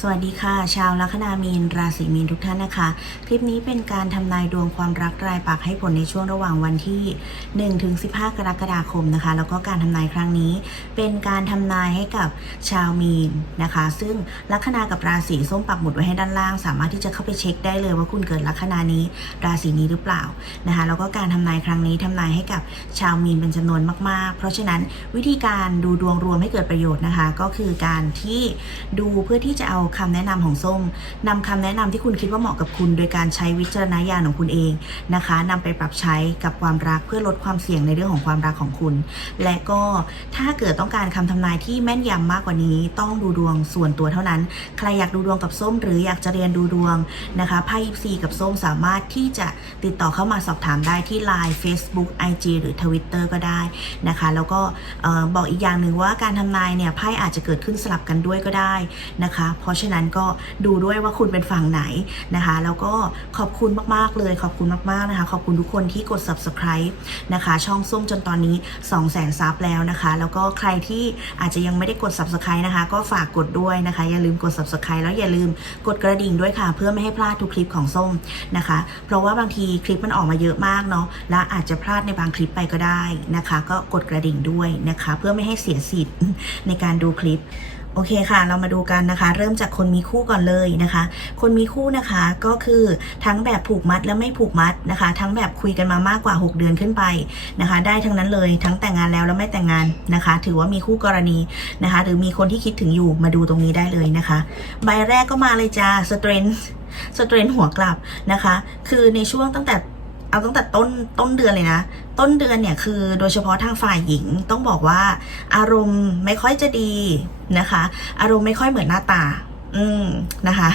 สวัสดีค่ะ ชาวลัคนามีน ราศีมีนทุกท่านนะคะ คลิปนี้เป็นการทำนายดวงความรักรายปักให้ผลในช่วงระหว่างวันที่1ถึง15 กรกฎาคมนะคะ แล้วก็การทำนายครั้งนี้ เป็นการทำนายให้กับชาวมีนนะคะ ซึ่งลัคนากับราศีส้มปักหมุดไว้ให้ด้านล่าง สามารถที่จะเข้าไปเช็คได้เลยว่าคุณเกิดลัคนานี้ ราศีนี้หรือเปล่านะคะ แล้วก็การทำนายครั้งนี้ทำนายให้กับชาวมีนเป็นจำนวนมาก ๆ เพราะฉะนั้นวิธีการดูดวงรวมให้เกิดประโยชน์นะคะ ก็คือการที่ดูเพื่อที่จะเอาคำแนะนำของส้มนำคำแนะนำที่คุณคิดว่าเหมาะกับคุณ โดยการใช้วิจารณญาณของคุณเองนะคะนำไปปรับใช้กับความรักเพื่อลดความเสี่ยงในเรื่องของความรักของคุณ และก็ถ้าเกิดต้องการคำทำนายที่แม่นยำมากกว่านี้ ต้องดูดวงส่วนตัวเท่านั้น ใครอยากดูดวงกับส้ม หรืออยากจะเรียนดูดวงนะคะไพ่ยิปซีกับส้มสามารถที่จะติดต่อเข้ามาสอบถามได้ที่ Line Facebook IG หรือ Twitter ก็ได้นะคะ แล้วก็ออบอกอีกอย่างหนึ่งว่าการทำนายเนี่ยไพ่อาจจะเกิดขึ้นสลับกันด้วยก็ได้นะคะเพราะฉะนั้นก็ดูด้วยว่าคุณเป็นฝั่งไหนนะคะ แล้วก็ขอบคุณมากๆเลย ขอบคุณมากๆนะคะ ขอบคุณทุกคนที่กด subscribe นะคะ ช่องส้มจนตอนนี้ 2 0 0 0 0 0ซับแล้วนะคะ แล้วก็ใครที่อาจจะยังไม่ได้กด subscribe นะคะ ก็ฝากกดด้วยนะคะ อย่าลืมกด subscribe แล้วอย่าลืมกดกระดิ่งด้วยค่ะ เพื่อไม่ให้พลาดทุกคลิปของส้มนะคะ เพราะว่าบางทีคลิปมันออกมาเยอะมากเนาะ และอาจจะพลาดในบางคลิปไปก็ได้นะคะ ก็กดกระดิ่งด้วยนะคะ เพื่อไม่ให้เสียสิทธิ์ในการดูคลิป โอเคค่ะ เรามาดูกันนะคะ เริ่มจากคนมีคู่ก่อนเลยนะคะ คนมีคู่นะคะก็คือทั้งแบบผูกมัดและไม่ผูกมัดนะคะ ทั้งแบบคุยกันมามากกว่า 6 เดือนขึ้นไปนะคะ ได้ทั้งนั้นเลยทั้งแต่งงานแล้วและไม่แต่งงานนะคะ ถือว่ามีคู่กรณีนะคะ หรือมีคนที่คิดถึงอยู่มาดูตรงนี้ได้เลยนะคะ ใบแรกก็มาเลยจ้าสเตรนสเตรนหัวกลับนะคะ คือในช่วงตั้งแต่ เอาตั้งแต่ต้นต้นเดือนเลยนะ ต้นเดือนเนี่ยคือโดยเฉพาะทางฝ่ายหญิงต้องบอกว่า อารมณ์ไม่ค่อยจะดีนะคะ อารมณ์ไม่ค่อยเหมือนหน้าตา อืมนะคะ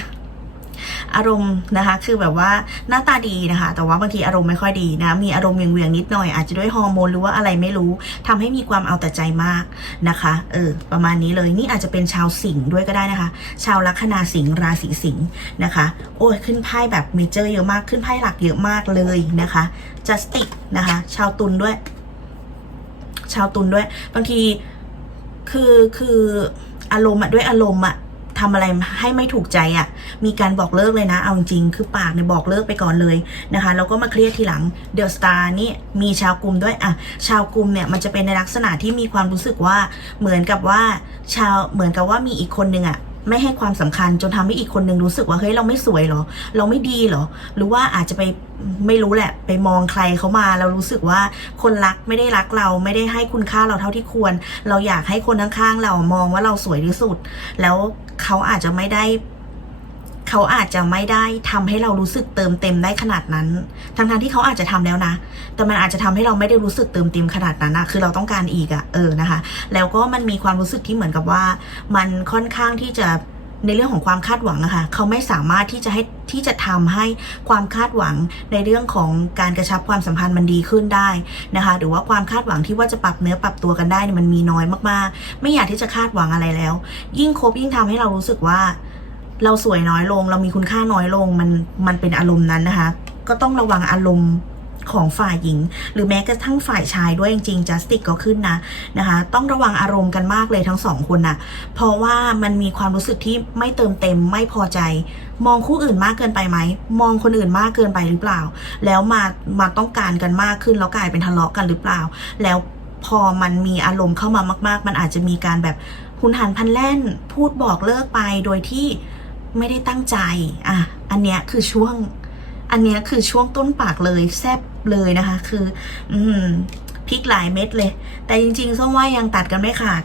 อารมณ์นะคะ คือแบบว่าหน้าตาดีนะคะ แต่ว่าบางทีอารมณ์ไม่ค่อยดีนะ มีอารมณ์เวียงๆนิดหน่อย อาจจะด้วยฮอร์โมนหรือว่าอะไรไม่รู้ทำให้มีความเอาแต่ใจมากนะคะ เออ ประมาณนี้เลย นี่อาจจะเป็นชาวสิงห์ด้วยก็ได้นะคะ ชาวลัคนาสิงห์ราศีสิงห์นะคะ โอ้ย ขึ้นไพ่แบบเมเจอร์เยอะมาก ขึ้นไพ่หลักเยอะมากเลยนะคะจัสติกนะคะ ชาวตุลด้วย ชาวตุลด้วย บางที คือ คือ อารมณ์อะด้วยอารมณ์อะ ทำอะไรให้ไม่ถูกใจอะมีการบอกเลิกเลยนะ เอาจริงๆคือปากเนี่ยบอกเลิกไปก่อนเลยนะคะแล้วก็มาเครียดทีหลังเดอะสตาร์นี่มีชาวกลุ่มด้วยอะชาวกลุ่มเนี่ยมันจะเป็นในลักษณะที่มีความรู้สึกว่าเหมือนกับว่าชาวเหมือนกับว่ามีอีกคนนึงอะไม่ให้ความสำคัญจนทำให้อีกคนนึงรู้สึกว่าเฮ้ยเราไม่สวยเหรอ เราไม่ดีเหรอ หรือว่าอาจจะไปไม่รู้แหละ ไปมองใครเขามาเรารู้สึกว่าคนรักไม่ได้รักเราไม่ได้ให้คุณค่าเราเท่าที่ควร เราอยากให้คนข้างๆเรามองว่าเราสวยที่สุด แล้ว เขาอาจจะไม่ได้เขาอาจจะไม่ได้ทำให้เรารู้สึกเติมเต็มได้ขนาดนั้น ทั้งๆที่เขาอาจจะทำแล้วนะ แต่มันอาจจะทำให้เราไม่ได้รู้สึกเติมเต็มขนาดนั้นอะคือเราต้องการอีกอะเออนะคะ แล้วก็มันมีความรู้สึกที่เหมือนกับว่า มันค่อนข้างที่จะ ในเรื่องของความคาดหวังอะค่ะเขาไม่สามารถที่จะให้ที่จะทำให้ความคาดหวังในเรื่องของการกระชับความสัมพันธ์มันดีขึ้นได้นะคะหรือว่าความคาดหวังที่ว่าจะปรับเนื้อปรับตัวกันได้เนี่ยมันมีน้อยมากๆ ไม่อยากที่จะคาดหวังอะไรแล้ว ยิ่งคบยิ่งทำให้เรารู้สึกว่า เราสวยน้อยลง เรามีคุณค่าน้อยลงมันมันเป็นอารมณ์นั้นนะคะ ก็ต้องระวังอารมณ์ ของฝ่ายหญิง หรือแม้กระทั่งฝ่ายชายด้วยจริงๆ justice ก็ขึ้นนะนะคะ ต้องระวังอารมณ์กันมากเลยทั้งสองคนนะเพราะว่ามันมีความรู้สึกที่ไม่เติมเต็มไม่พอใจ มองคู่อื่นมากเกินไปไหม มองคนอื่นมากเกินไปหรือเปล่า แล้วมามาต้องการกันมากขึ้นแล้วกลายเป็นทะเลาะกันหรือเปล่า แล้วพอมันมีอารมณ์เข้ามามาก ๆ มันอาจจะมีการแบบหุนหันพันแล่นพูดบอกเลิกไปโดยที่ไม่ได้ตั้งใจ อะ อันเนี้ยคือช่วง อันนี้คือช่วงต้นปากเลยแซบเลยนะคะ คือ อืมพริกหลายเม็ดเลย แต่จริงๆส้มว่ายังตัดกันไม่ขาด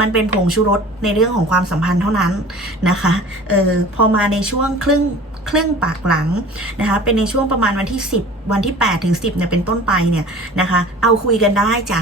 มันเป็นผงชูรสในเรื่องของความสัมพันธ์เท่านั้นนะคะ เออพอมาในช่วงครึ่ง ครึ่งปากหลังนะคะ เป็นในช่วงประมาณวันที่ 10 วันที่ 8 ถึง 10เนี่ยเป็นต้นไปเนี่ยนะคะ เอาคุยกันได้จ้ะ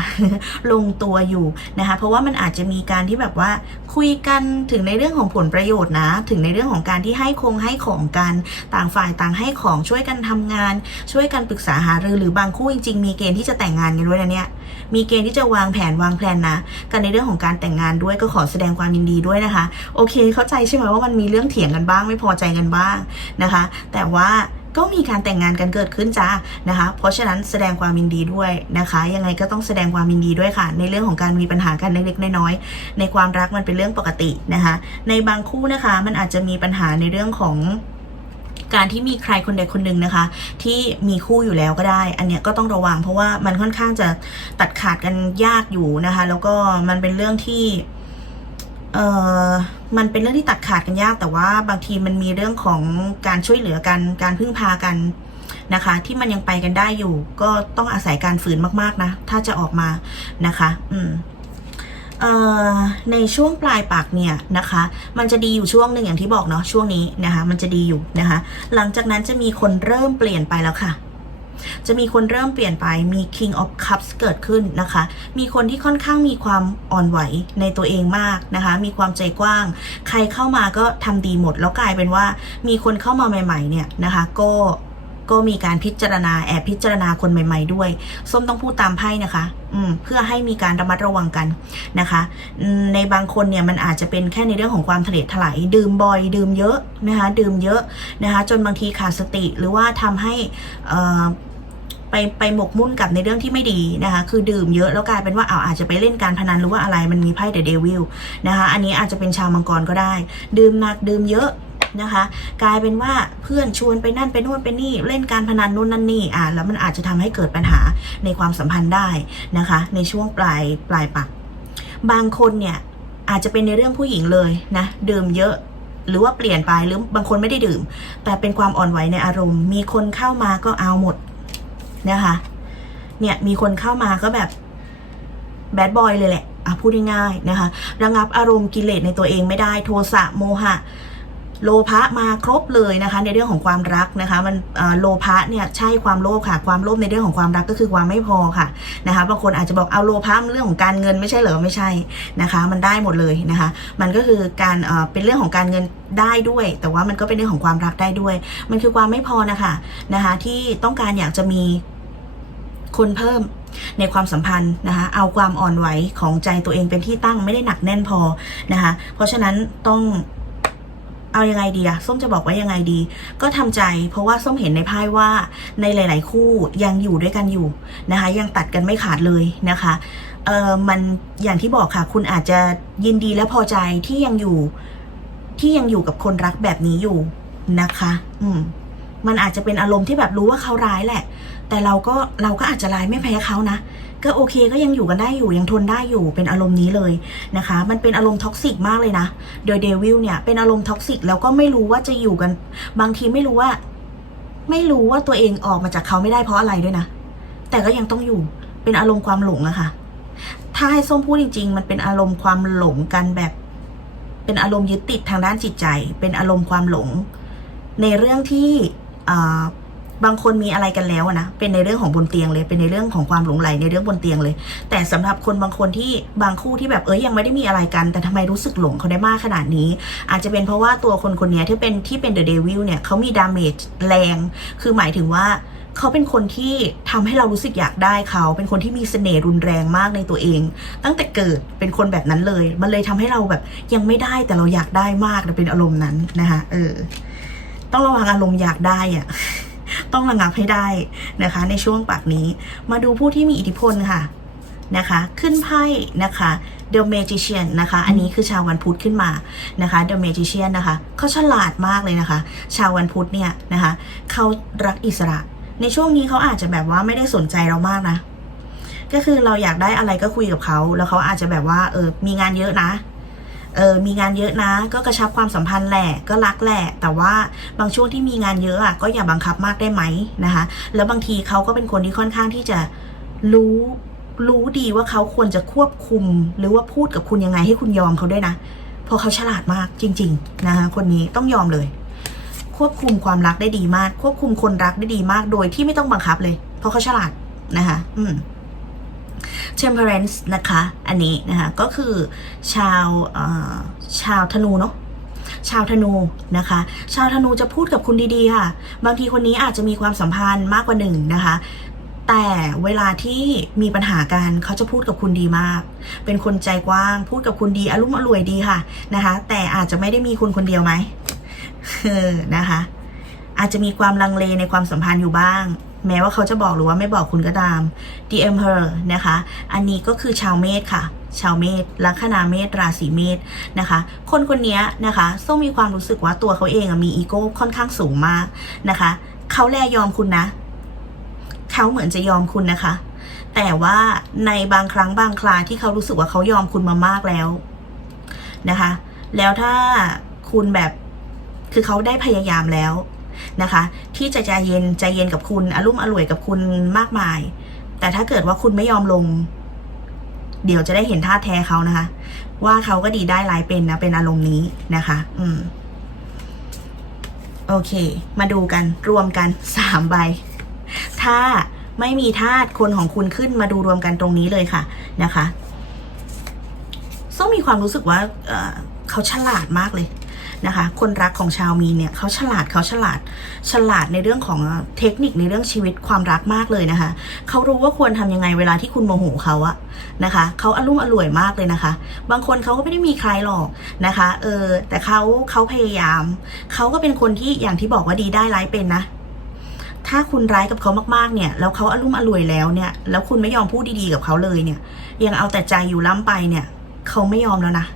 ลงตัวอยู่นะคะ เพราะว่ามันอาจจะมีการที่แบบว่าคุยกันถึงในเรื่องของผลประโยชน์นะ ถึงในเรื่องของการที่ให้คงให้ของกันต่างฝ่ายต่างให้ของช่วยกันทำงาน ช่วยกันปรึกษาหารือหรือบางคู่จริงๆมีเกณฑ์ที่จะแต่งงานกันด้วยนะเนี่ย มีเกณฑ์ที่จะวางแผนวางแผนนะ กันในเรื่องของการแต่งงานด้วยก็ขอแสดงความยินดีด้วยนะคะ โอเค เข้าใจใช่ไหมว่ามันมีเรื่องเถียงกันบ้าง ไม่พอใจกันบ้างนะคะ แต่ว่าก็มีการแต่งงานกันเกิดขึ้นจ้านะคะ เพราะฉะนั้นแสดงความยินดีด้วยนะคะ ยังไงก็ต้องแสดงความยินดีด้วยค่ะ ในเรื่องของการมีปัญหากันเล็กๆน้อยๆในความรักมันเป็นเรื่องปกตินะคะ ในบางคู่นะคะมันอาจจะมีปัญหาในเรื่องของ การที่มีใครคนใดคนหนึ่งนะคะ ที่มีคู่อยู่แล้วก็ได้ อันเนี้ยก็ต้องระวัง เพราะว่ามันค่อนข้างจะตัดขาดกันยากอยู่นะคะ แล้วก็มันเป็นเรื่องที่เอ่อมันเป็นเรื่องที่ตัดขาดกันยาก แต่ว่าบางทีมันมีเรื่องของการช่วยเหลือกันการพึ่งพากันนะคะ ที่มันยังไปกันได้อยู่ ก็ต้องอาศัยการฝืนมาก ๆ นะ ถ้าจะออกมานะคะ อืมเอ่อ ในช่วงปลายปากเนี่ยนะคะ มันจะดีอยู่ช่วงหนึ่งอย่างที่บอกเนาะช่วงนี้นะคะ มันจะดีอยู่นะคะ หลังจากนั้นจะมีคนเริ่มเปลี่ยนไปแล้วค่ะจะมีคนเริ่มเปลี่ยนไป มี King of Cups เกิดขึ้นนะคะ มีคนที่ค่อนข้างมีความอ่อนไหวในตัวเองมากนะคะ มีความใจกว้าง ใครเข้ามาก็ทำดีหมด แล้วกลายเป็นว่ามีคนเข้ามาใหม่ ๆ เนี่ยนะคะ ก็ ก็มีการพิจารณาแอบพิจารณาคนใหม่ๆด้วย ส้มต้องพูดตามไพ่นะคะ อืม เพื่อให้มีการระมัดระวังกันนะคะ ในบางคนเนี่ยมันอาจจะเป็นแค่ในเรื่องของความทะเลถลายดื่มบ่อย ดื่มเยอะนะคะ ดื่มเยอะนะคะ จนบางทีขาดสติหรือว่าทำให้อ่อไปไปหมกมุ่นกับในเรื่องที่ไม่ดีนะคะ คือดื่มเยอะแล้วกลายเป็นว่าเอาวอาจจะไปเล่นการพนันหรือว่าอะไรมันมีไพ่เดอะเดวิลนะคะ อันนี้อาจจะเป็นชาวมังกรก็ได้ ดื่มหนักดื่มเยอะ นะคะ กลายเป็นว่าเพื่อนชวนไปนั่นไปนู่นไปนี่เล่นการพนันนู่นนั่นนี่อ่าแล้วมันอาจจะทำให้เกิดปัญหาในความสัมพันธ์ได้นะคะ ในช่วงปลายปลายปัก บางคนเนี่ยอาจจะเป็นในเรื่องผู้หญิงเลยนะดื่มเยอะหรือว่าเปลี่ยนไปหรือบางคนไม่ได้ดื่ม แต่เป็นความอ่อนไหวในอารมณ์ มีคนเข้ามาก็เอาหมดนะคะ เนี่ยมีคนเข้ามาก็แบบแบดบอยเลยแหละอะพูดง่ายๆนะคะ ระงับอารมณ์กิเลสในตัวเองไม่ได้โทสะโมหะ โลภะมาครบเลยนะคะ ในเรื่องของความรักนะคะ มันโลภะเนี่ยใช่ความโลภค่ะ ความโลภในเรื่องของความรักก็คือความไม่พอค่ะนะคะบางคนอาจจะบอกเอาโลภะมันเรื่องของการเงินไม่ใช่เหรอไม่ใช่นะคะ มันได้หมดเลยนะคะ มันก็คือการเป็นเรื่องของการเงินได้ด้วย แต่ว่ามันก็เป็นเรื่องของความรักได้ด้วย มันคือความไม่พอนะคะนะคะที่ต้องการอยากจะมีคนเพิ่มในความสัมพันธ์นะคะ เอาความอ่อนไหวของใจตัวเองเป็นที่ตั้งไม่ได้หนักแน่นพอนะคะ เพราะฉะนั้นต้อง เอายังไงดีอะส้มจะบอกว่ายังไงดี ก็ทำใจ เพราะว่าส้มเห็นในไพ่ว่าในหลาย ๆ คู่ยังอยู่ด้วยกันอยู่นะคะ ยังตัดกันไม่ขาดเลยนะคะเออมันอย่างที่บอกค่ะ คุณอาจจะยินดีและพอใจที่ยังอยู่ ที่ยังอยู่กับคนรักแบบนี้อยู่นะคะ อืม มันอาจจะเป็นอารมณ์ที่แบบรู้ว่าเขาร้ายแหละ แต่เราก็เราก็อาจจะร้ายไม่แพ้เขานะ ก็โอเคก็ยังอยู่กันได้อยู่ยังทนได้อยู่เป็นอารมณ์นี้เลยนะคะ มันเป็นอารมณ์ท็อกซิกมากเลยนะ โดยเดวิลเนี่ยเป็นอารมณ์ท็อกซิกแล้วก็ไม่รู้ว่าจะอยู่กัน บางทีไม่รู้ว่า ไม่รู้ว่าตัวเองออกมาจากเขาไม่ได้เพราะอะไรด้วยนะ แต่ก็ยังต้องอยู่เป็นอารมณ์ความหลงอะค่ะ ถ้าให้ส้มพูดจริง ๆ มันเป็นอารมณ์ความหลงกันแบบ เป็นอารมณ์ยึดติดทางด้านจิตใจ เป็นอารมณ์ความหลง ในเรื่องที่ บางคนมีอะไรกันแล้วนะ เป็นในเรื่องของบนเตียงเลย เป็นในเรื่องของความหลงไหลในเรื่องบนเตียงเลย แต่สำหรับคนบางคนที่บางคู่ที่แบบเอ้ยยังไม่ได้มีอะไรกัน แต่ทำไมรู้สึกหลงเขาได้มากขนาดนี้ อาจจะเป็นเพราะว่าตัวคนคนนี้ที่เป็นที่เป็นเดอะเดวิลเนี่ยเขามีดาเมจแรง คือหมายถึงว่าเขาเป็นคนที่ทำให้เรารู้สึกอยากได้เขา เป็นคนที่มีเสน่ห์รุนแรงมากในตัวเอง ตั้งแต่เกิดเป็นคนแบบนั้นเลย มันเลยทำให้เราแบบยังไม่ได้แต่เราอยากได้มากเป็นอารมณ์นั้นนะคะเออ ต้องระวังอารมณ์อยากได้อะต้องระงับให้ได้นะคะ ในช่วงปากนี้ มาดูผู้ที่มีอิทธิพลค่ะนะคะ ขึ้นไพ่นะคะ The Magician นะคะ อันนี้คือชาววันพุธขึ้นมานะคะ The Magician นะคะเขาฉลาดมากเลยนะคะ ชาววันพุธเนี่ยนะคะเขารักอิสระ ในช่วงนี้เขาอาจจะแบบว่าไม่ได้สนใจเรามากนะ ก็คือเราอยากได้อะไรก็คุยกับเขา แล้วเขาอาจจะแบบว่าเออมีงานเยอะนะ เออมีงานเยอะนะ ก็กระชับความสัมพันธ์แหละก็รักแหละ แต่ว่าบางช่วงที่มีงานเยอะอะก็อย่าบังคับมากได้ไหมนะคะ แล้วบางทีเขาก็เป็นคนที่ค่อนข้างที่จะรู้รู้ดีว่าเขาควรจะควบคุม หรือว่าพูดกับคุณยังไงให้คุณยอมเขาด้วยนะเพราะเขาฉลาดมากจริง ๆ นะคะคนนี้ต้องยอมเลย ควบคุมความรักได้ดีมาก ควบคุมคนรักได้ดีมากโดยที่ไม่ต้องบังคับเลย เพราะเขาฉลาดนะคะ อืม temperance นะคะ อันนี้นะคะ ก็คือชาวชาวธนูเนาะชาวธนูนะคะ ชาวธนูจะพูดกับคุณดีๆค่ะ บางทีคนนี้อาจจะมีความสัมพันธ์มากกว่าหนึ่งนะคะ แต่เวลาที่มีปัญหากันเขาจะพูดกับคุณดีมาก เป็นคนใจกว้าง พูดกับคุณดีอารมณ์อร่วยดีค่ะนะคะ แต่อาจจะไม่ได้มีคุณคนเดียวไหมเออนะคะ อาจจะมีความลังเลในความสัมพันธ์อยู่บ้าง แม้ว่าเขาจะบอกหรือว่าไม่บอกคุณก็ตาม The Emperor นะคะ อันนี้ก็คือชาวเมษค่ะ ชาวเมษลัคนาเมษราศีเมษนะคะ คนคนนี้นะคะส้มมีความรู้สึกว่าตัวเขาเองมีอีโก้ค่อนข้างสูงมากนะคะ เขาแลยอมคุณนะ เขาเหมือนจะยอมคุณนะคะ แต่ว่าในบางครั้งบางคราที่เขารู้สึกว่าเขายอมคุณมามากแล้วนะคะ แล้วถ้าคุณแบบคือเขาได้พยายามแล้ว นะคะ ที่จะใจเย็นใจเย็นกับคุณอารมณ์อร่วยกับคุณมากมาย แต่ถ้าเกิดว่าคุณไม่ยอมลง เดี๋ยวจะได้เห็นท่าแท้เขานะคะ ว่าเขาก็ดีได้ลายเป็นนะเป็นอารมณ์นี้นะคะ อืมโอเค มาดูกันรวมกันสามใบ ถ้าไม่มีธาตุคนของคุณขึ้นมาดูรวมกันตรงนี้เลยค่ะนะคะส้มมีความรู้สึกว่าเเขาฉลาดมากเลย นะคะ คนรักของชาวมีนเนี่ยเขาฉลาดเขาฉลาด ฉลาดในเรื่องของเทคนิคในเรื่องชีวิตความรักมากเลยนะคะเขารู้ว่าควรทำยังไงเวลาที่คุณโมโหเขาอะนะคะเขาอารมณ์อร่วยมากเลยนะคะ บางคนเขาก็ไม่ได้มีใครหรอกนะคะเออแต่เขาเขาพยายามเขาก็เป็นคนที่อย่างที่บอกว่าดีได้ร้ายเป็นนะถ้าคุณร้ายกับเขามากๆ เนี่ย แล้วเขาอารมณ์อร่วยแล้วเนี่ย แล้วคุณไม่ยอมพูดดีๆกับเขาเลยเนี่ย ยังเอาแต่ใจอยู่ล่ำไปเนี่ย เขาไม่ยอมแล้วนะ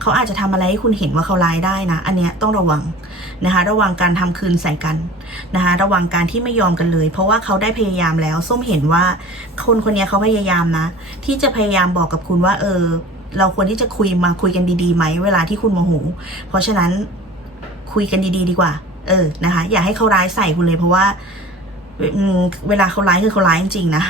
เขาอาจจะทำอะไรให้คุณเห็นว่าเขาร้ายได้นะ อันเนี้ยต้องระวังนะคะ ระวังการทำคืนใส่กันนะคะ ระวังการที่ไม่ยอมกันเลย เพราะว่าเขาได้พยายามแล้ว ส้มเห็นว่าคนคนเนี้ยเขาพยายามนะ ที่จะพยายามบอกกับคุณว่า เออ เราควรที่จะคุยมาคุยกันดีๆไหมเวลาที่คุณโมโห เพราะฉะนั้นคุยกันดี ๆ ดีกว่า เออ นะคะ อย่าให้เขาร้ายใส่คุณเลย เพราะว่าเวลาเขาร้ายคือเขาร้ายจริงๆนะ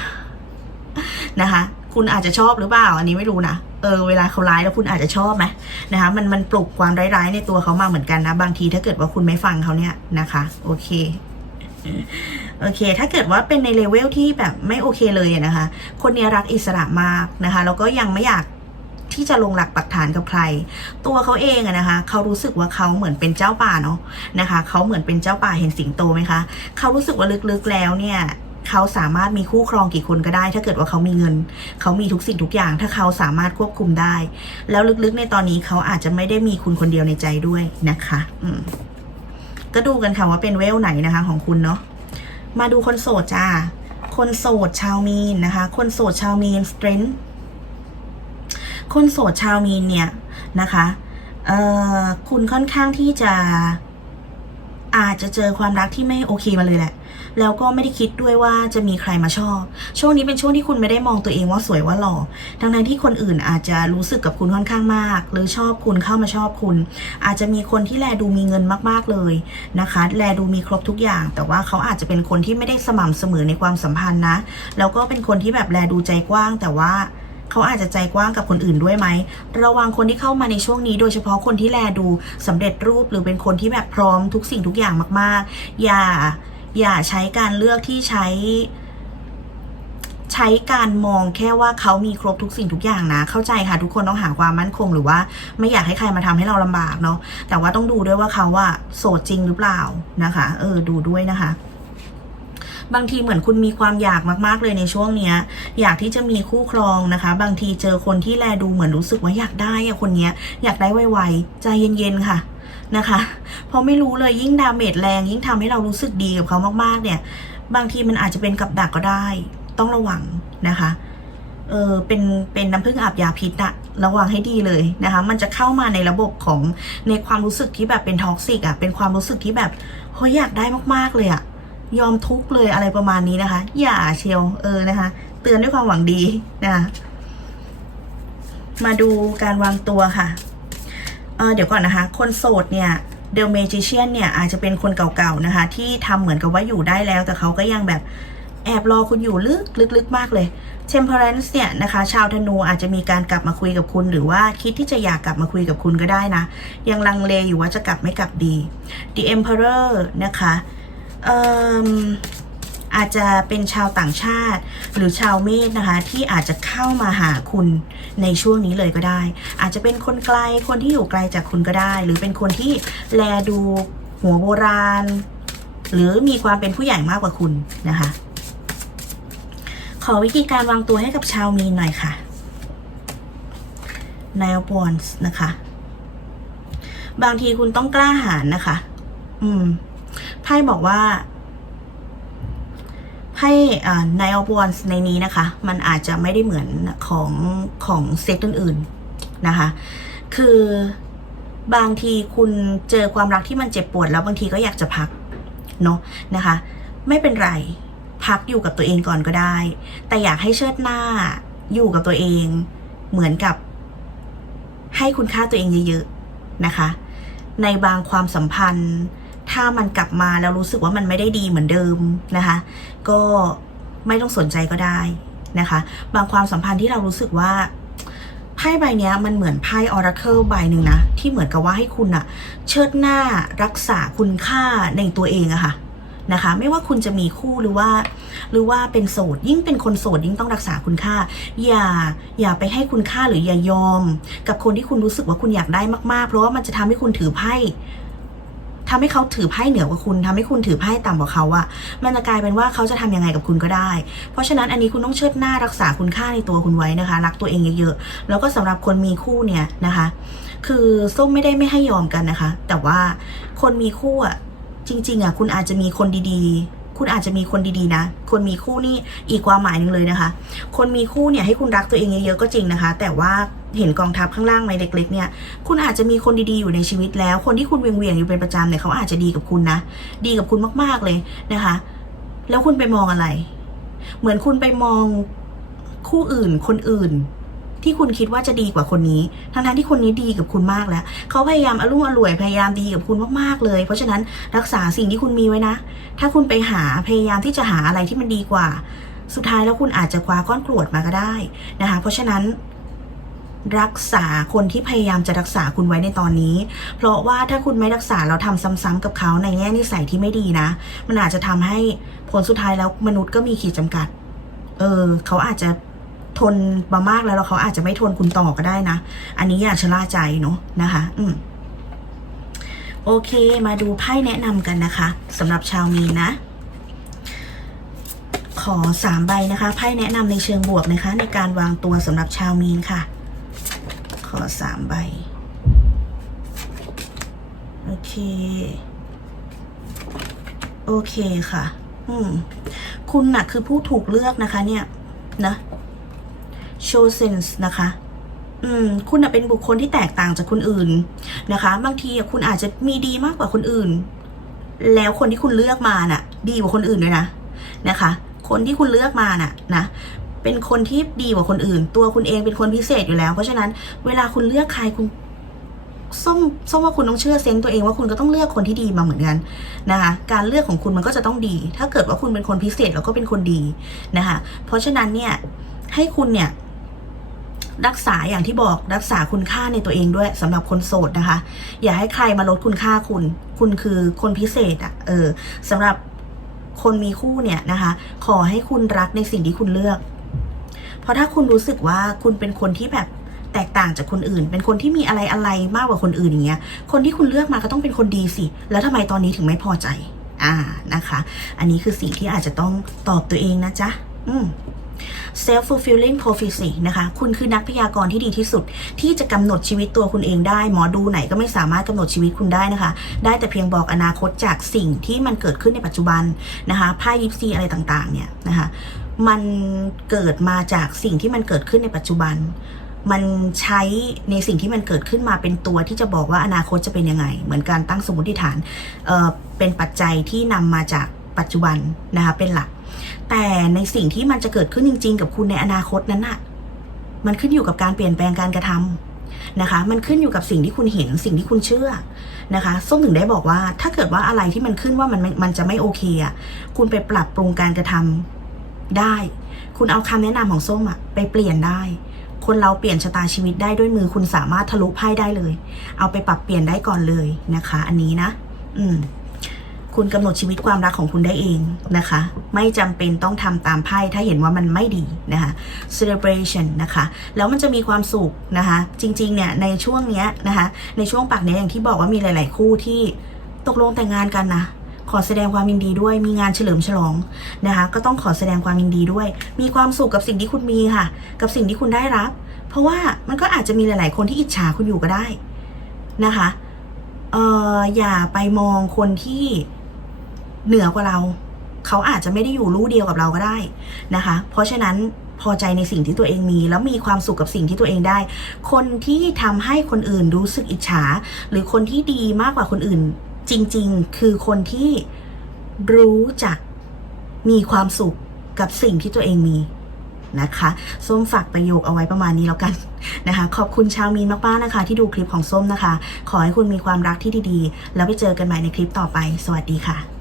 นะคะ คุณอาจจะชอบหรือเปล่า อันนี้ไม่รู้นะ เออเวลาเขาร้ายแล้วคุณอาจจะชอบไหมนะคะมันมันปลุกความร้ายๆในตัวเขามาเหมือนกันนะ บางทีถ้าเกิดว่าคุณไม่ฟังเขาเนี่ยนะคะ โอเคโอเค ถ้าเกิดว่าเป็นในเลเวลที่แบบไม่โอเคเลยนะคะ คนนี้รักอิสระมากนะคะ แล้วก็ยังไม่อยากที่จะลงหลักปักฐานกับใคร ตัวเขาเองอะนะคะ เขารู้สึกว่าเขาเหมือนเป็นเจ้าป่าเนาะนะคะ เขาเหมือนเป็นเจ้าป่าเห็นสิงโตไหมคะ เขารู้สึกว่าลึกๆแล้วเนี่ย เขาสามารถมีคู่ครองกี่คนก็ได้ ถ้าเกิดว่าเขามีเงิน เขามีทุกสิ่งทุกอย่าง ถ้าเขาสามารถควบคุมได้ แล้วลึกๆในตอนนี้เขาอาจจะไม่ได้มีคุณคนเดียวในใจด้วยนะคะอืมก็ดูกันค่ะว่าเป็นเวลไหนนะคะ ของคุณเนาะมาดูคนโสดจ้าคนโสดชาวมีนนะคะ คนโสดชาวมีน strength คนโสดชาวมีนเนี่ยนะคะเอ่อคุณค่อนข้างที่จะอาจจะเจอความรักที่ไม่โอเคมาเลยแหละ แล้วก็ไม่ได้คิดด้วยว่าจะมีใครมาชอบ ช่วงนี้เป็นช่วงที่คุณไม่ได้มองตัวเองว่าสวยว่าหล่อดังนั้นที่คนอื่นอาจจะรู้สึกกับคุณค่อนข้างมาก หรือชอบคุณเข้ามาชอบคุณ อาจจะมีคนที่แลดูมีเงินมาก ๆเลยนะคะ แลดูมีครบทุกอย่าง แต่ว่าเขาอาจจะเป็นคนที่ไม่ได้สม่ำเสมอในความสัมพันธ์นะ แล้วก็เป็นคนที่แบบแลดูใจกว้าง แต่ว่าเขาอาจจะใจกว้างกับคนอื่นด้วยไหม ระวังคนที่เข้ามาในช่วงนี้โดยเฉพาะคนที่แลดูสำเร็จรูปหรือเป็นคนที่แบบพร้อมทุกสิ่งทุกอย่างมาก ๆ อย่า อย่าใช้การเลือกที่ใช้ ใช้การมองแค่ว่าเขามีครบทุกสิ่งทุกอย่างนะ เข้าใจค่ะ ทุกคนต้องหาความมั่นคงหรือว่า ไม่อยากให้ใครมาทำให้เราลำบากเนาะแต่ว่าต้องดูด้วยว่าเขาอะโสดจริงหรือเปล่านะคะ เออ ดูด้วยนะคะบางทีเหมือนคุณมีความอยากมาก ๆ เลยในช่วงเนี้ย อยากที่จะมีคู่ครองนะคะ บางทีเจอคนที่แลดูเหมือนรู้สึกว่าอยากได้อะคนเนี้ย อยากได้ไวๆใจเย็น ๆ ค่ะ นะคะ เพราะไม่รู้เลยยิ่งดาเมจแรงยิ่งทำให้เรารู้สึกดีกับเขามากๆ เนี่ย บางทีมันอาจจะเป็นกับดักก็ได้ ต้องระวังนะคะ เออเป็นเป็นน้ำผึ้งอาบยาพิษอะระวังให้ดีเลยนะคะ มันจะเข้ามาในระบบของในความรู้สึกที่แบบเป็นท็อกซิกอะเป็นความรู้สึกที่แบบเฮ้ยอยากได้มากๆเลยอะยอมทุกเลยอะไรประมาณนี้นะคะ อย่าเชียวเออนะคะ เตือนด้วยความหวังดีนะคะมาดูการวางตัวค่ะ เเดี๋ยวก่อนนะคะ คนโสดเนี่ยเดลเมจิเชียนเนี่ยอาจจะเป็นคนเก่าๆนะคะ ที่ทำเหมือนกับว่าอยู่ได้แล้ว แต่เขาก็ยังแบบแอบรอคุณอยู่ลึกลึกๆมากเลย Temperance เนี่ยนะคะ ชาวธนูอาจจะมีการกลับมาคุยกับคุณ หรือว่าคิดที่จะอยากกลับมาคุยกับคุณก็ได้นะ ยังลังเลอยู่ว่าจะกลับไม่กลับดี The Emperor นะคะเอ่ม อาจจะเป็นชาวต่างชาติ หรือชาวเมษนะคะ ที่อาจจะเข้ามาหาคุณในช่วงนี้เลยก็ได้ อาจจะเป็นคนไกลคนที่อยู่ไกลจากคุณก็ได้ หรือเป็นคนที่แลดูหัวโบราณ หรือมีความเป็นผู้ใหญ่มากกว่าคุณนะคะ ขอวิธีการวางตัวให้กับชาวมีนหน่อยค่ะ n i l e b o n s นะคะ บางทีคุณต้องกล้าหาญนะคะ อืมไพ่บอกว่า ไพ่ในออฟวอนในนี้นะคะ มันอาจจะไม่ได้เหมือนของของเซตอื่นๆนะคะ คือบางทีคุณเจอความรักที่มันเจ็บปวด แล้วบางทีก็อยากจะพักเนาะนะคะ ไม่เป็นไรพักอยู่กับตัวเองก่อนก็ได้ แต่อยากให้เชิดหน้าอยู่กับตัวเอง เหมือนกับ ให้คุณค่าตัวเองเยอะๆนะคะ ในบางความสัมพันธ์ ถ้ามันกลับมาแล้วรู้สึกว่ามันไม่ได้ดีเหมือนเดิมนะคะ ก็ไม่ต้องสนใจก็ได้นะคะ บางความสัมพันธ์ที่เรารู้สึกว่าไพ่ใบนี้มันเหมือนไพ่ออราเคิลใบหนึ่งนะ ที่เหมือนกับว่าให้คุณอะเชิดหน้ารักษาคุณค่าในตัวเองอะค่ะนะคะ ไม่ว่าคุณจะมีคู่หรือว่า หรือว่าเป็นโสดยิ่งเป็นคนโสดยิ่งต้องรักษาคุณค่า อย่าอย่าไปให้คุณค่าหรืออย่ายอม กับคนที่คุณรู้สึกว่าคุณอยากได้มากๆ เพราะว่ามันจะทำให้คุณถือไพ่ ทำให้เขาถือไพ่เหนือกว่าคุณทำให้คุณถือไพ่ต่ำกว่าเขาอะมันจะกลายเป็นว่าเขาจะทำยังไงกับคุณก็ได้ เพราะฉะนั้นอันนี้คุณต้องเชิดหน้ารักษาคุณค่าในตัวคุณไว้นะคะ รักตัวเองเยอะๆ แล้วก็สำหรับคนมีคู่เนี่ยนะคะ คือส้มไม่ได้ไม่ให้ยอมกันนะคะ แต่ว่าคนมีคู่อะจริง ๆอะคุณอาจจะมีคนดีๆ คุณอาจจะมีคนดีๆนะ คนมีคู่นี่อีกความหมายหนึ่งเลยนะคะ คนมีคู่เนี่ยให้คุณรักตัวเองเยอะๆก็จริงนะคะ แต่ว่า เห็นกองทัพข้างล่างไหมเล็ก ๆ เนี่ย คุณอาจจะมีคนดีๆอยู่ในชีวิตแล้ว คนที่คุณเวียงๆอยู่เป็นประจำเนี่ยเขาอาจจะดีกับคุณนะ ดีกับคุณมากๆเลยนะคะ แล้วคุณไปมองอะไร เหมือนคุณไปมองคู่อื่น คนอื่น ที่คุณคิดว่าจะดีกว่าคนนี้ ทั้งๆที่คนนี้ดีกับคุณมากแล้ว เขาพยายามอรุ่มอร่วย พยายามดีกับคุณมากๆเลย เพราะฉะนั้นรักษาสิ่งที่คุณมีไว้นะ ถ้าคุณไปหาพยายามที่จะหาอะไรที่มันดีกว่า สุดท้ายแล้วคุณอาจจะคว้าก้อนกรวดมาก็ได้นะคะ เพราะฉะนั้น รักษาคนที่พยายามจะรักษาคุณไว้ในตอนนี้ เพราะว่าถ้าคุณไม่รักษาเราทำซ้ำๆกับเขาในแง่นิสัยที่ไม่ดีนะ มันอาจจะทำให้ผลสุดท้ายแล้วมนุษย์ก็มีขีดจำกัด เออ เขาอาจจะทนมามากแล้วแล้วเขาอาจจะไม่ทนคุณต่อก็ได้นะ อันนี้อย่าชะล่าใจเนาะนะคะ อืมโอเค มาดูไพ่แนะนำกันนะคะสำหรับชาวมีนนะ ขอสามใบนะคะไพ่แนะนำในเชิงบวกนะคะ ในการวางตัวสำหรับชาวมีนค่ะ อสามใบ โอเค โอเคค่ะ อืม คุณน่ะคือผู้ถูกเลือกนะคะ เนี่ย นะ show sense นะคะอืมคุณน่ะเป็นบุคคลที่แตกต่างจากคนอื่นนะคะ บางทีคุณอาจจะมีดีมากกว่าคนอื่น แล้วคนที่คุณเลือกมาน่ะ ดีกว่าคนอื่นด้วยนะนะคะ คนที่คุณเลือกมาน่ะนะ เป็นคนที่ดีกว่าคนอื่น ตัวคุณเองเป็นคนพิเศษอยู่แล้ว เพราะฉะนั้นเวลาคุณเลือกใครคุณส้มส้มว่าคุณต้องเชื่อเซนส์ตัวเองว่าคุณก็ต้องเลือกคนที่ดีมาเหมือนกันนะคะการเลือกของคุณมันก็จะต้องดี ถ้าเกิดว่าคุณเป็นคนพิเศษแล้วก็เป็นคนดีนะคะเพราะฉะนั้นเนี่ยให้คุณเนี่ยรักษาอย่างที่บอกรักษาคุณค่าในตัวเองด้วยสำหรับคนโสดนะคะ อย่าให้ใครมาลดคุณค่าคุณ คุณคือคนพิเศษอะ่ะเออสำหรับคนมีคู่เนี่ยนะคะ ขอให้คุณรักในสิ่งที่คุณเลือก เพราะถ้าคุณรู้สึกว่าคุณเป็นคนที่แบบแตกต่างจากคนอื่น เป็นคนที่มีอะไรอะไรมากกว่าคนอื่นอย่างเงี้ย คนที่คุณเลือกมาก็ต้องเป็นคนดีสิ แล้วทำไมตอนนี้ถึงไม่พอใจ อ่า นะคะ อันนี้คือสิ่งที่อาจจะต้องตอบตัวเองนะจ๊ะ อืม self fulfilling prophecy นะคะ คุณคือนักพยากรณ์ที่ดีที่สุด ที่จะกำหนดชีวิตตัวคุณเองได้ หมอดูไหนก็ไม่สามารถกำหนดชีวิตคุณได้นะคะ ได้แต่เพียงบอกอนาคตจากสิ่งที่มันเกิดขึ้นในปัจจุบันนะคะไพ่ยิปซีอะไรต่างๆ เนี่ยนะคะ มันเกิดมาจากสิ่งที่มันเกิดขึ้นในปัจจุบัน มันใช้ในสิ่งที่มันเกิดขึ้นมาเป็นตัวที่จะบอกว่าอนาคตจะเป็นยังไง เหมือนการตั้งสมมติฐานเอ่อเป็นปัจจัยที่นำมาจากปัจจุบันนะคะเป็นหลัก แต่ในสิ่งที่มันจะเกิดขึ้นจริง ๆ กับคุณในอนาคตนั้นน่ะมันขึ้นอยู่กับการเปลี่ยนแปลงการกระทำนะคะ มันขึ้นอยู่กับสิ่งที่คุณเห็นสิ่งที่คุณเชื่อนะคะส้มถึงได้บอกว่าถ้าเกิดว่าอะไรที่มันขึ้นว่ามันมันจะไม่โอเคอะคุณไปปรับปรุงการกระทำ ได้ คุณเอาคำแนะนำของส้มอะไปเปลี่ยนได้ คนเราเปลี่ยนชะตาชีวิตได้ด้วยมือคุณสามารถทะลุไพ่ได้เลย เอาไปปรับเปลี่ยนได้ก่อนเลยนะคะ อันนี้นะ อืมคุณกำหนดชีวิตความรักของคุณได้เองนะคะ ไม่จำเป็นต้องทำตามไพ่ถ้าเห็นว่ามันไม่ดีนะคะ celebration นะคะ แล้วมันจะมีความสุขนะคะ จริงๆเนี่ยในช่วงเนี้ยนะคะ ในช่วงปากเนี้ยอย่างที่บอกว่ามีหลาย ๆ คู่ที่ตกลงแต่งงานกันนะ ขอแสดงความยินดีด้วย มีงานเฉลิมฉลองนะคะ ก็ต้องขอแสดงความยินดีด้วย มีความสุขกับสิ่งที่คุณมีค่ะ กับสิ่งที่คุณได้รับ เพราะว่ามันก็อาจจะมีหลาย ๆ คนที่อิจฉาคุณอยู่ก็ได้นะคะเอออย่าไปมองคนที่เหนือกว่าเรา เขาอาจจะไม่ได้อยู่รู้เดียวกับเราก็ได้นะคะ เพราะฉะนั้นพอใจในสิ่งที่ตัวเองมี แล้วมีความสุขกับสิ่งที่ตัวเองได้ คนที่ทำให้คนอื่นรู้สึกอิจฉา หรือคนที่ดีมากกว่าคนอื่น จริงๆ คือคนที่รู้จักมีความสุขกับสิ่งที่ตัวเองมีนะคะส้มฝากประโยคเอาไว้ประมาณนี้แล้วกันนะคะ ขอบคุณชาวมีนมากๆนะคะ ที่ดูคลิปของส้มนะคะ ขอให้คุณมีความรักที่ดีๆ แล้วไปเจอกันใหม่ในคลิปต่อไป สวัสดีค่ะ